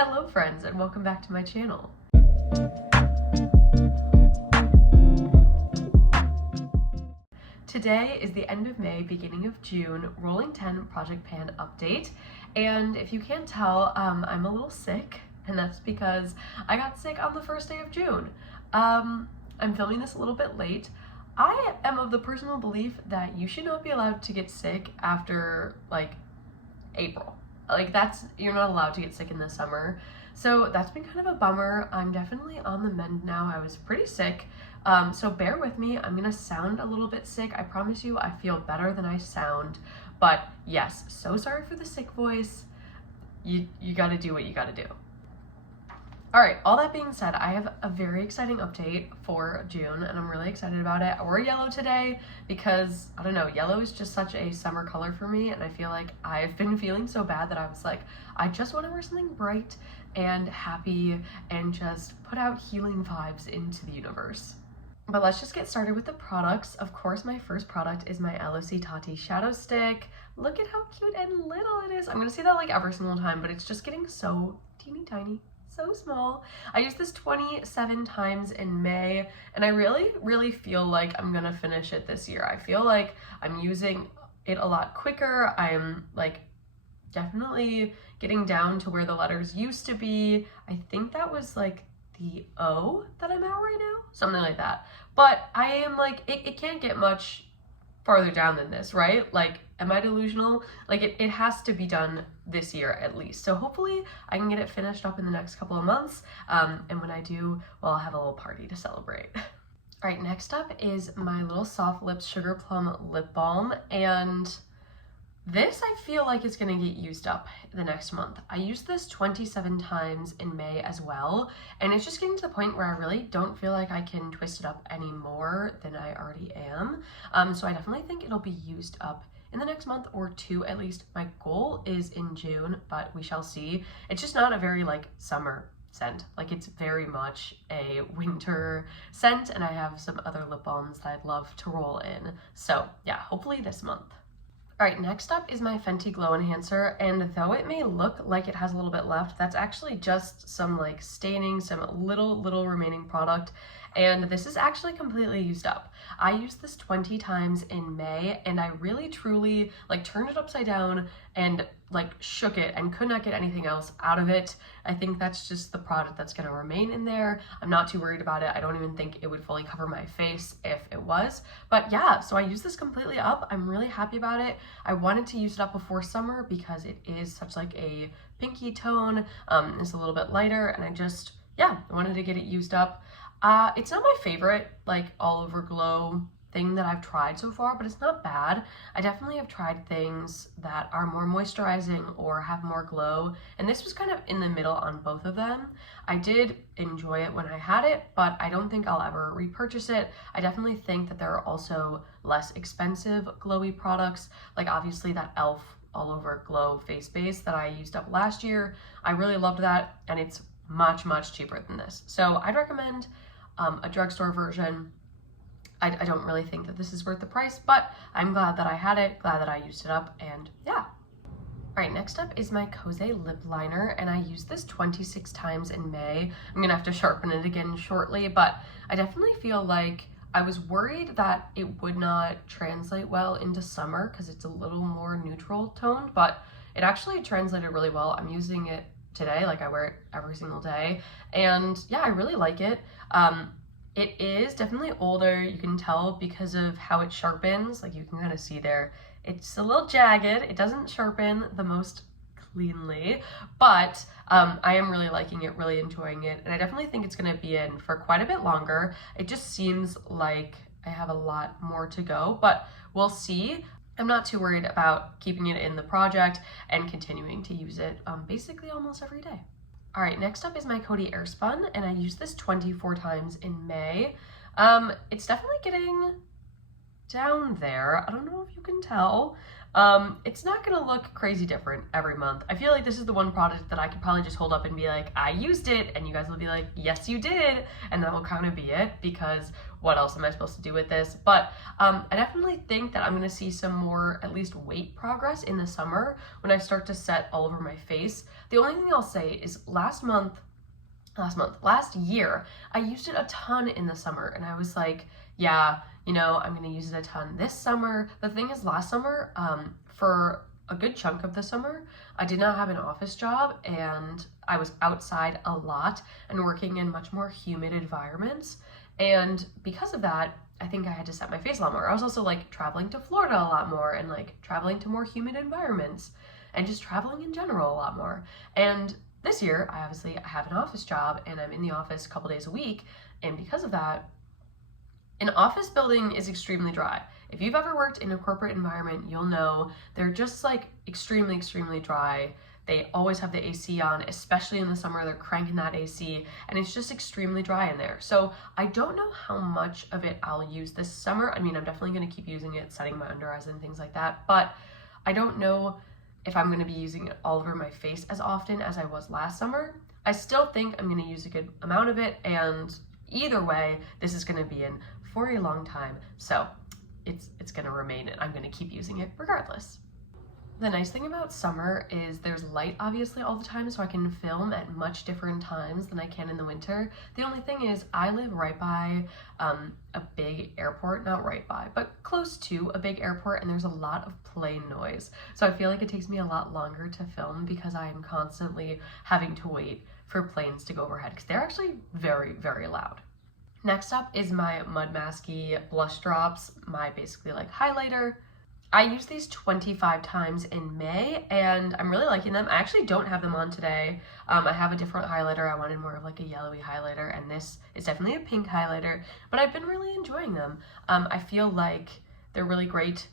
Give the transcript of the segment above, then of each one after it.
Hello friends, and welcome back to my channel. Today is the end of May, beginning of June, rolling 10 Project Pan update. And if you can't tell, I'm a little sick, and that's because I got sick on the first day of June. I'm filming this a little bit late. I am of the personal belief that you should not be allowed to get sick after like April. You're not allowed to get sick in the summer. So that's been kind of a bummer. I'm definitely on the mend now. I was pretty sick. So bear with me. I'm gonna sound a little bit sick. I promise you I feel better than I sound. But yes, so sorry for the sick voice. You gotta do what you gotta do. All right, all that being said, I have a very exciting update for June, and I'm really excited about it. I wore yellow today because, I don't know, yellow is just such a summer color for me, and I feel like I've been feeling so bad that I was like, I just want to wear something bright and happy and just put out healing vibes into the universe. But let's just get started with the products. Of course, my first product is my LOC Tati Shadow Stick. Look at how cute and little it is. I'm gonna say that like every single time, but it's just getting so teeny tiny. So small. I used this 27 times in May, and I really feel like I'm gonna finish it this year. I feel like I'm using it a lot quicker. I'm like definitely getting down to where the letters used to be. I think that was like the O that I'm at right now, something like that. But I am like, it can't get much farther down than this, right? Like, am I delusional? Like, it has to be done this year at least. So hopefully I can get it finished up in the next couple of months. And when I do, well, I'll have a little party to celebrate. All right, next up is my little Soft Lips Sugar Plum Lip Balm. And this I feel like is gonna get used up the next month. I used this 27 times in May as well, and it's just getting to the point where I really don't feel like I can twist it up any more than I already am. So I definitely think it'll be used up in the next month or two at least. My goal is in June, but we shall see. It's just not a very like summer scent. Like, it's very much a winter scent, and I have some other lip balms that I'd love to roll in. So yeah, hopefully this month. All right, next up is my Fenty Glow Enhancer, and though it may look like it has a little bit left, that's actually just some like staining, some little remaining product, and this is actually completely used up. I used this 20 times in May, and I really truly like turned it upside down and like shook it and could not get anything else out of it. I think that's just the product that's gonna remain in there. I'm not too worried about it. I don't even think it would fully cover my face if it was. But yeah, so I used this completely up. I'm really happy about it. I wanted to use it up before summer because it is such like a pinky tone. It's a little bit lighter, and I wanted to get it used up. It's not my favorite like all over glow thing that I've tried so far, but it's not bad. I definitely have tried things that are more moisturizing or have more glow, and this was kind of in the middle on both of them. I did enjoy it when I had it, but I don't think I'll ever repurchase it. I definitely think that there are also less expensive glowy products, like obviously that e.l.f. All Over Glow face base that I used up last year. I really loved that, and it's much cheaper than this. So I'd recommend a drugstore version. I don't really think that this is worth the price, but I'm glad that I had it, glad that I used it up, and yeah. All right, next up is my Kose lip liner, and I used this 26 times in May. I'm gonna have to sharpen it again shortly, but I definitely feel like I was worried that it would not translate well into summer because it's a little more neutral toned, but it actually translated really well. I'm using it today, like I wear it every single day, and yeah, I really like it. It is definitely older, you can tell because of how it sharpens. Like, you can kind of see there, it's a little jagged. It doesn't sharpen the most cleanly, but I am really liking it, really enjoying it, and I definitely think it's going to be in for quite a bit longer. It just seems like I have a lot more to go, but we'll see. I'm not too worried about keeping it in the project and continuing to use it basically almost every day. All right, next up is my Coty Airspun, and I used this 24 times in May. It's definitely getting down there. I don't know if you can tell. It's not gonna look crazy different every month. I feel like this is the one product that I could probably just hold up and be like, I used it, and you guys will be like, yes, you did, and that will kind of be it, because what else am I supposed to do with this? But I definitely think that I'm gonna see some more, at least weight progress in the summer when I start to set all over my face. The only thing I'll say is last year, I used it a ton in the summer, and I was like, yeah, you know, I'm gonna use it a ton this summer. The thing is, last summer, for a good chunk of the summer, I did not have an office job, and I was outside a lot and working in much more humid environments. And because of that, I think I had to set my face a lot more. I was also like traveling to Florida a lot more, and like traveling to more humid environments, and just traveling in general a lot more. And this year, I have an office job, and I'm in the office a couple days a week, and because of that, an office building is extremely dry. If you've ever worked in a corporate environment, you'll know they're just like extremely, extremely dry. They always have the AC on, especially in the summer, they're cranking that AC, and it's just extremely dry in there. So I don't know how much of it I'll use this summer. I mean, I'm definitely gonna keep using it, setting my under eyes and things like that, but I don't know if I'm gonna be using it all over my face as often as I was last summer. I still think I'm gonna use a good amount of it, and either way, this is gonna be in for a long time, so it's gonna remain, and I'm gonna keep using it regardless. The nice thing about summer is there's light obviously all the time, so I can film at much different times than I can in the winter. The only thing is I live right by a big airport, not right by, but close to a big airport, and there's a lot of plane noise. So I feel like it takes me a lot longer to film because I am constantly having to wait for planes to go overhead, because they're actually very, very loud. Next up is my Mud Masky blush drops, my basically like highlighter. I used these 25 times in May, and I'm really liking them. I actually don't have them on today. I have a different highlighter. I wanted more of like a yellowy highlighter, and this is definitely a pink highlighter, but I've been really enjoying them. I feel like they're really great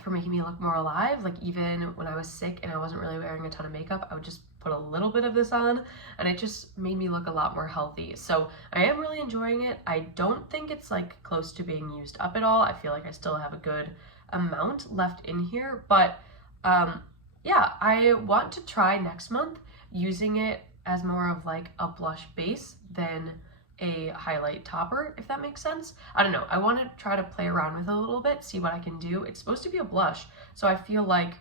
for making me look more alive. Like even when I was sick and I wasn't really wearing a ton of makeup, I would just put a little bit of this on, and it just made me look a lot more healthy. So I am really enjoying it. I don't think it's like close to being used up at all. I feel like I still have a good amount left in here, but yeah, I want to try next month using it as more of like a blush base than a highlight topper, if that makes sense. I don't know, I want to try to play around with it a little bit, see what I can do. It's supposed to be a blush, so I feel like,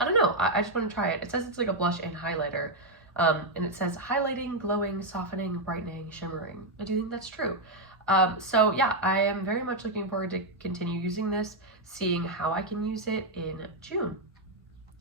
I don't know, I just want to try it. It says it's like a blush and highlighter, and it says highlighting, glowing, softening, brightening, shimmering. I do think that's true. So yeah, I am very much looking forward to continue using this, seeing how I can use it in June.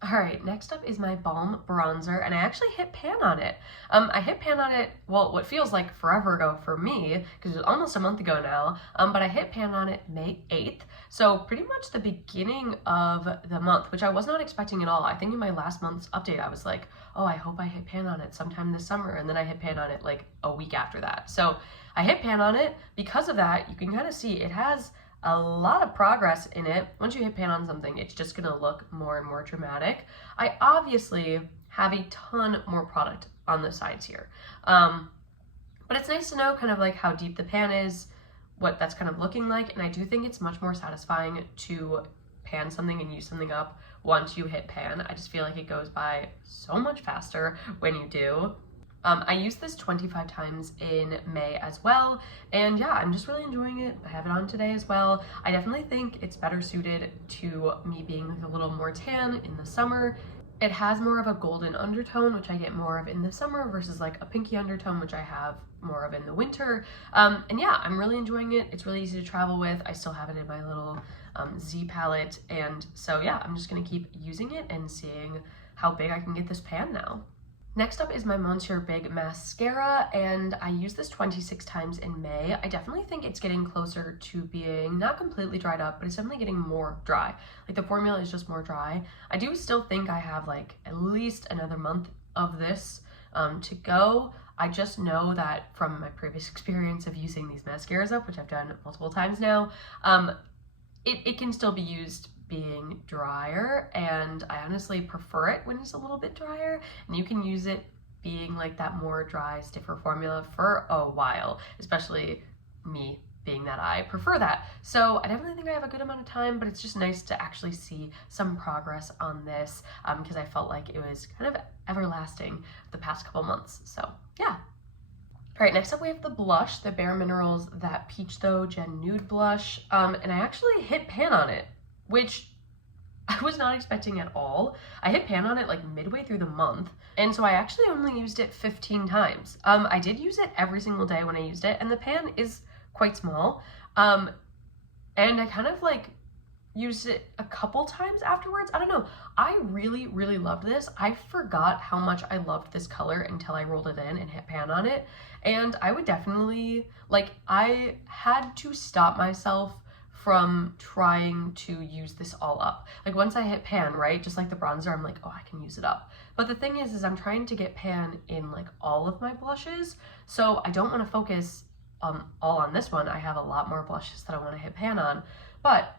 All right, next up is my Balm Bronzer, and I actually hit pan on it. I hit pan on it, well, what feels like forever ago for me, because it was almost a month ago now, but I hit pan on it May 8th, so pretty much the beginning of the month, which I was not expecting at all. I think in my last month's update, I was like, oh, I hope I hit pan on it sometime this summer, and then I hit pan on it like a week after that. So I hit pan on it. Because of that, you can kind of see it has a lot of progress in it. Once you hit pan on something, it's just gonna look more and more dramatic. I obviously have a ton more product on the sides here. But it's nice to know kind of like how deep the pan is, what that's kind of looking like, and I do think it's much more satisfying to pan something and use something up once you hit pan. I just feel like it goes by so much faster when you do. I used this 25 times in May as well, and yeah, I'm just really enjoying it. I have it on today as well. I definitely think it's better suited to me being like a little more tan in the summer. It has more of a golden undertone, which I get more of in the summer, versus like a pinky undertone, which I have more of in the winter. And yeah, I'm really enjoying it. It's really easy to travel with. I still have it in my little Z palette, and so yeah, I'm just gonna keep using it and seeing how big I can get this pan now. Next up is my Monsieur Big Mascara, and I used this 26 times in May. I definitely think it's getting closer to being not completely dried up, but it's definitely getting more dry. Like the formula is just more dry. I do still think I have like at least another month of this to go. I just know that from my previous experience of using these mascaras up, which I've done multiple times now, it can still be used being drier, and I honestly prefer it when it's a little bit drier, and you can use it being like that more dry, stiffer formula for a while, especially me being that I prefer that. So I definitely think I have a good amount of time, but it's just nice to actually see some progress on this because I felt like it was kind of everlasting the past couple months. So yeah. All right, next up we have the blush, the Bare Minerals That Peach Though Gen Nude Blush, and I actually hit pan on it, which I was not expecting at all. I hit pan on it like midway through the month, and so I actually only used it 15 times. I did use it every single day when I used it, and the pan is quite small, and I kind of like used it a couple times afterwards. I don't know. I really, really loved this. I forgot how much I loved this color until I rolled it in and hit pan on it, and I would definitely, like, I had to stop myself from trying to use this all up. Like once I hit pan, right, just like the bronzer, I'm like, oh, I can use it up. But the thing is I'm trying to get pan in like all of my blushes, so I don't want to focus all on this one. I have a lot more blushes that I want to hit pan on, but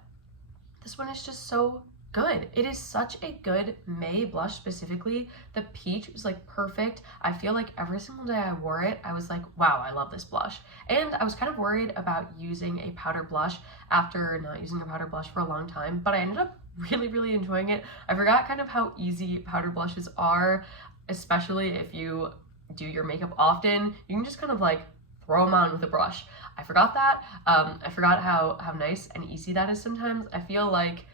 this one is just so good. It is such a good May blush specifically. The peach was like perfect. I feel like every single day I wore it, I was like, wow, I love this blush. And I was kind of worried about using a powder blush after not using a powder blush for a long time, but I ended up really, really enjoying it. I forgot kind of how easy powder blushes are, especially if you do your makeup often. You can just kind of like throw them on with a brush. I forgot that. I forgot how nice and easy that is sometimes. I feel like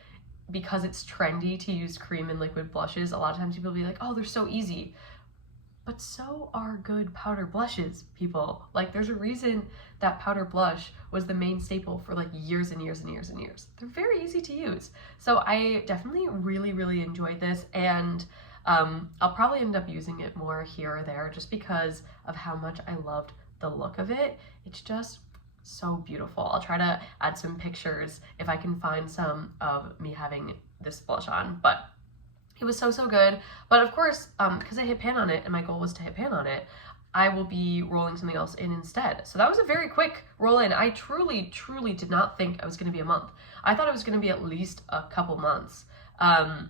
because it's trendy to use cream and liquid blushes, a lot of times people will be like, oh, they're so easy. But so are good powder blushes, people. Like there's a reason that powder blush was the main staple for like years and years and years and years. They're very easy to use. So I definitely really, really enjoyed this, and I'll probably end up using it more here or there just because of how much I loved the look of it. It's just so beautiful. I'll try to add some pictures if I can find some of me having this blush on, but it was so good. But of course, because I hit pan on it and my goal was to hit pan on it, I will be rolling something else in instead. So that was a very quick roll in. I truly did not think it was going to be a month. I thought it was going to be at least a couple months. I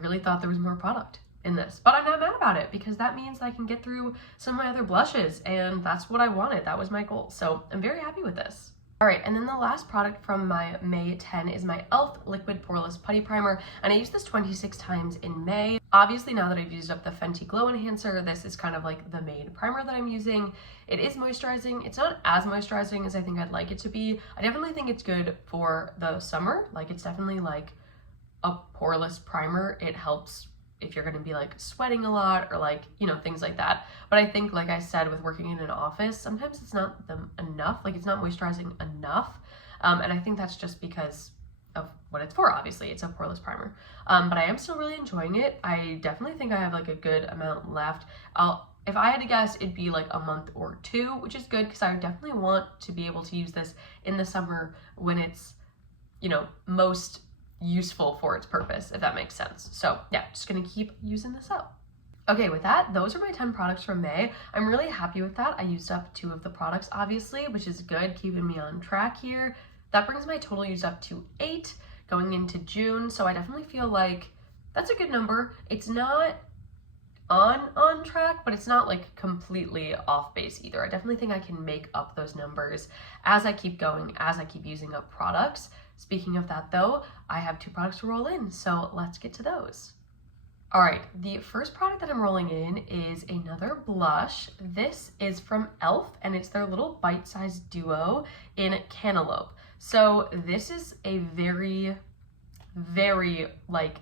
really thought there was more product in this, but I'm not mad about it because that means I can get through some of my other blushes, and that's what I wanted. That was my goal. So I'm very happy with this. All right, and then the last product from my May 10 is my e.l.f. Liquid Poreless Putty Primer, and I used this 26 times in May. Obviously, now that I've used up the Fenty Glow Enhancer, this is kind of like the main primer that I'm using. It is moisturizing. It's not as moisturizing as I think I'd like it to be. I definitely think it's good for the summer. Like, it's definitely like a poreless primer. It helps if you're going to be like sweating a lot or like, you know, things like that. But I think, like I said, with working in an office, sometimes it's not enough, like it's not moisturizing enough. And I think that's just because of what it's for. Obviously, it's a poreless primer. But I am still really enjoying it. I definitely think I have like a good amount left. If I had to guess, it'd be like a month or two, which is good because I definitely want to be able to use this in the summer when it's, you know, most useful for its purpose, if that makes sense. So yeah, just gonna keep using this up. Okay, with that, those are my 10 products from May. I'm really happy with that. I used up 2 of the products, obviously, which is good, keeping me on track here. That brings my total used up to 8 going into June, so I definitely feel like that's a good number. It's not on track, but it's not like completely off base either. I definitely think I can make up those numbers as I keep going, as I keep using up products. Speaking of that though, I have 2 products to roll in, so let's get to those. All right, the first product that I'm rolling in is another blush. This is from e.l.f. and it's their little bite-sized duo in Cantaloupe. So this is a very like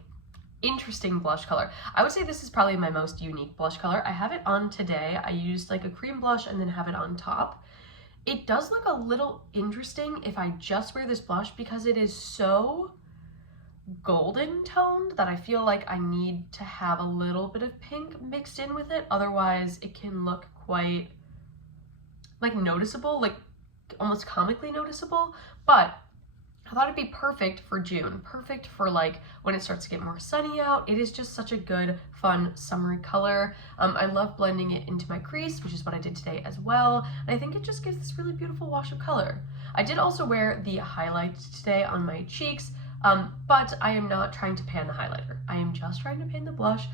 interesting blush color. I would say this is probably my most unique blush color. I have it on today. I used like a cream blush and then have it on top. It does look a little interesting if I just wear this blush because it is so golden toned that I feel like I need to have a little bit of pink mixed in with it. Otherwise, it can look quite like noticeable, like almost comically noticeable. But I thought it'd be perfect for June, perfect for like when it starts to get more sunny out. It is just such a good, fun, summery color. I love blending it into my crease, which is what I did today as well. And I think it just gives this really beautiful wash of color. I did also wear the highlight today on my cheeks, but I am not trying to pan the highlighter. I am just trying to pan the blush.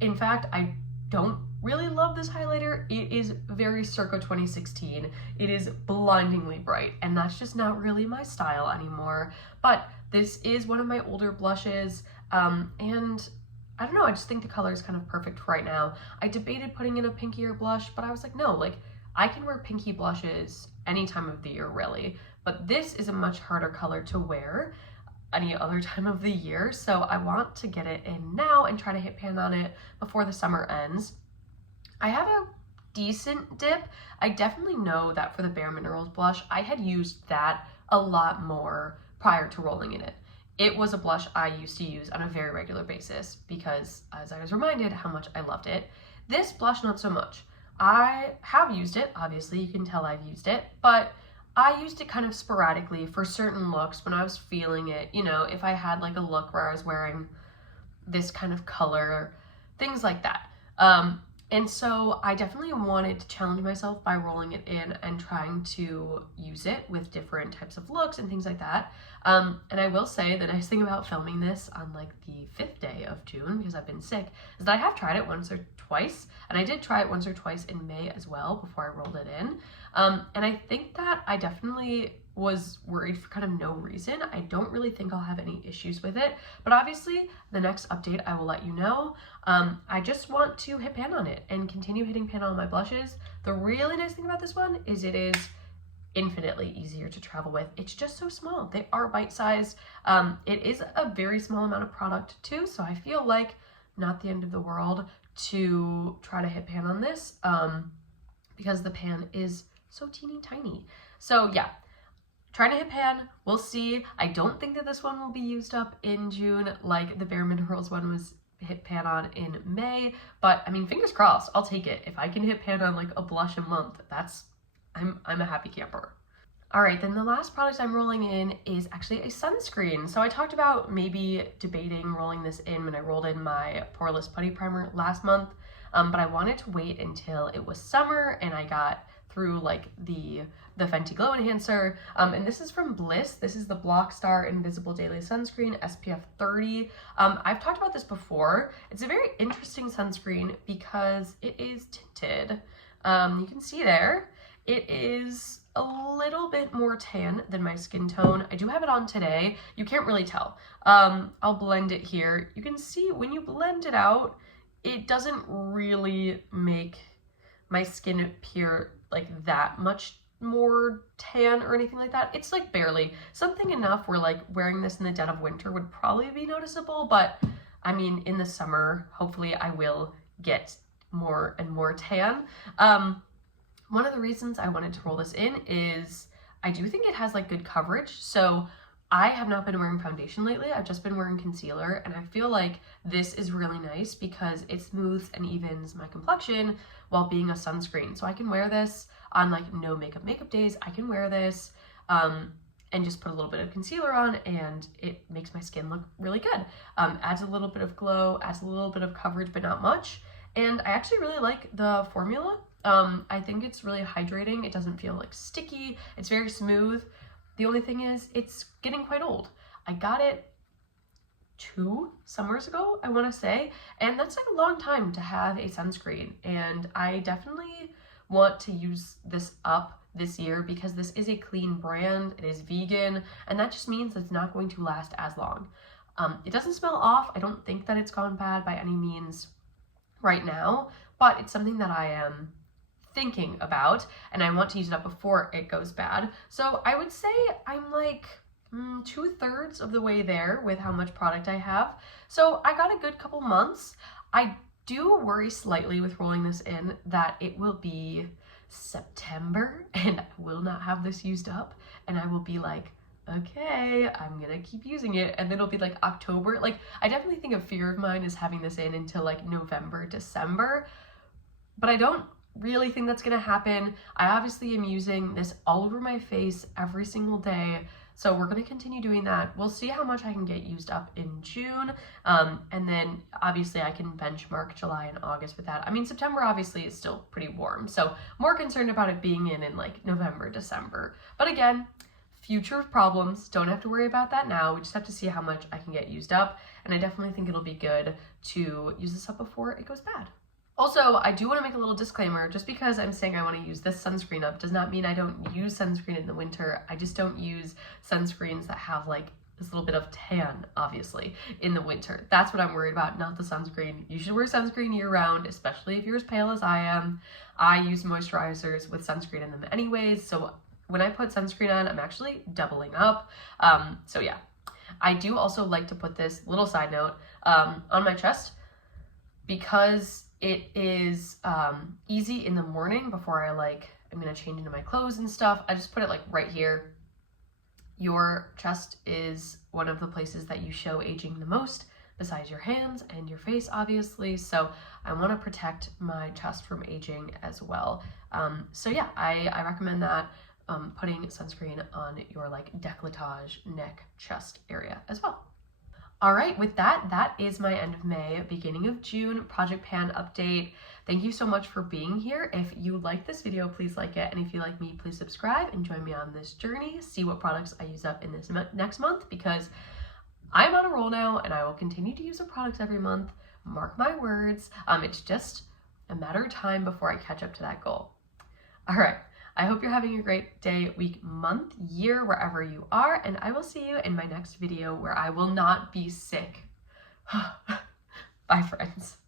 In fact, I don't really love this highlighter. It is very circa 2016. It is blindingly bright, and that's just not really my style anymore. But this is one of my older blushes, and I don't know, I just think the color is kind of perfect right now. I debated putting in a pinkier blush, but I was like, no, like I can wear pinky blushes any time of the year really, but this is a much harder color to wear any other time of the year, so I want to get it in now and try to hit pan on it before the summer ends. I have a decent dip. I definitely know that for the Bare Minerals blush, I had used that a lot more prior to rolling in it. It was a blush I used to use on a very regular basis because, as I was reminded, how much I loved it. This blush, not so much. I have used it, obviously, you can tell I've used it, but I used it kind of sporadically for certain looks when I was feeling it, you know, if I had like a look where I was wearing this kind of color, things like that. And so I definitely wanted to challenge myself by rolling it in and trying to use it with different types of looks and things like that. And I will say the nice thing about filming this on like the 5th day of June, because I've been sick, is that I have tried it once or twice, and I did try it once or twice in May as well before I rolled it in. And I think that I definitely was worried for kind of no reason. I don't really think I'll have any issues with it, but obviously the next update I will let you know. I just want to hit pan on it and continue hitting pan on my blushes. The really nice thing about this one is it is infinitely easier to travel with. It's just so small. They are bite-sized. It is a very small amount of product too, so I feel like not the end of the world to try to hit pan on this because the pan is so teeny tiny. So yeah, trying to hit pan, we'll see. I don't think that this one will be used up in June like the Bare Minerals one was hit pan on in May, but I mean, fingers crossed, I'll take it. If I can hit pan on like a blush a month, I'm a happy camper. All right, then the last product I'm rolling in is actually a sunscreen. So I talked about maybe debating rolling this in when I rolled in my Poreless Putty Primer last month, but I wanted to wait until it was summer and I got through like the Fenty Glow Enhancer, and this is from Bliss. This is the Blockstar Invisible Daily Sunscreen SPF 30. I've talked about this before. It's a very interesting sunscreen because it is tinted. You can see there, it is a little bit more tan than my skin tone. I do have it on today. You can't really tell. I'll blend it here. You can see when you blend it out, it doesn't really make my skin appear like that much more tan or anything like that. It's like barely. Something enough where like wearing this in the dead of winter would probably be noticeable, but I mean in the summer, hopefully I will get more and more tan. One of the reasons I wanted to roll this in is I do think it has like good coverage. So I have not been wearing foundation lately. I've just been wearing concealer, and I feel like this is really nice because it smooths and evens my complexion while being a sunscreen. So I can wear this on like no makeup days. I can wear this and just put a little bit of concealer on and it makes my skin look really good. Adds a little bit of glow, adds a little bit of coverage, but not much. And I actually really like the formula. I think it's really hydrating. It doesn't feel like sticky. It's very smooth. The only thing is it's getting quite old. I got it 2 summers ago, I want to say, and that's like a long time to have a sunscreen, and I definitely want to use this up this year because this is a clean brand, it is vegan, and that just means it's not going to last as long. It doesn't smell off. I don't think that it's gone bad by any means right now, but it's something that I am thinking about and I want to use it up before it goes bad. So I would say I'm like 2/3 of the way there with how much product I have. So I got a good couple months. I do worry slightly with rolling this in that it will be September and I will not have this used up and I will be like, okay, I'm gonna keep using it, and then it'll be like October. Like I definitely think a fear of mine is having this in until like November, December, but I don't really think that's gonna happen. I obviously am using this all over my face every single day, so we're gonna continue doing that. We'll see how much I can get used up in June, and then obviously I can benchmark July and August with that. I mean, September obviously is still pretty warm, so more concerned about it being in like November, December. But again, future problems, don't have to worry about that now. We just have to see how much I can get used up, and I definitely think it'll be good to use this up before it goes bad. Also, I do want to make a little disclaimer. Just because I'm saying I want to use this sunscreen up does not mean I don't use sunscreen in the winter. I just don't use sunscreens that have like this little bit of tan, obviously, in the winter. That's what I'm worried about, not the sunscreen. You should wear sunscreen year round, especially if you're as pale as I am. I use moisturizers with sunscreen in them anyways, so when I put sunscreen on, I'm actually doubling up. So yeah, I do also like to put this little side note on my chest because it is easy in the morning before I'm gonna change into my clothes and stuff. I just put it like right here. Your chest is one of the places that you show aging the most, besides your hands and your face, obviously. So I want to protect my chest from aging as well. So yeah, I recommend that, putting sunscreen on your like décolletage, neck, chest area as well. All right, with that, that is my end of May, beginning of June Project Pan update. Thank you so much for being here. If you like this video, please like it. And if you like me, please subscribe and join me on this journey. See what products I use up in this next month, because I'm on a roll now and I will continue to use the products every month. Mark my words. It's just a matter of time before I catch up to that goal. All right. I hope you're having a great day, week, month, year, wherever you are, and I will see you in my next video where I will not be sick. Bye, friends.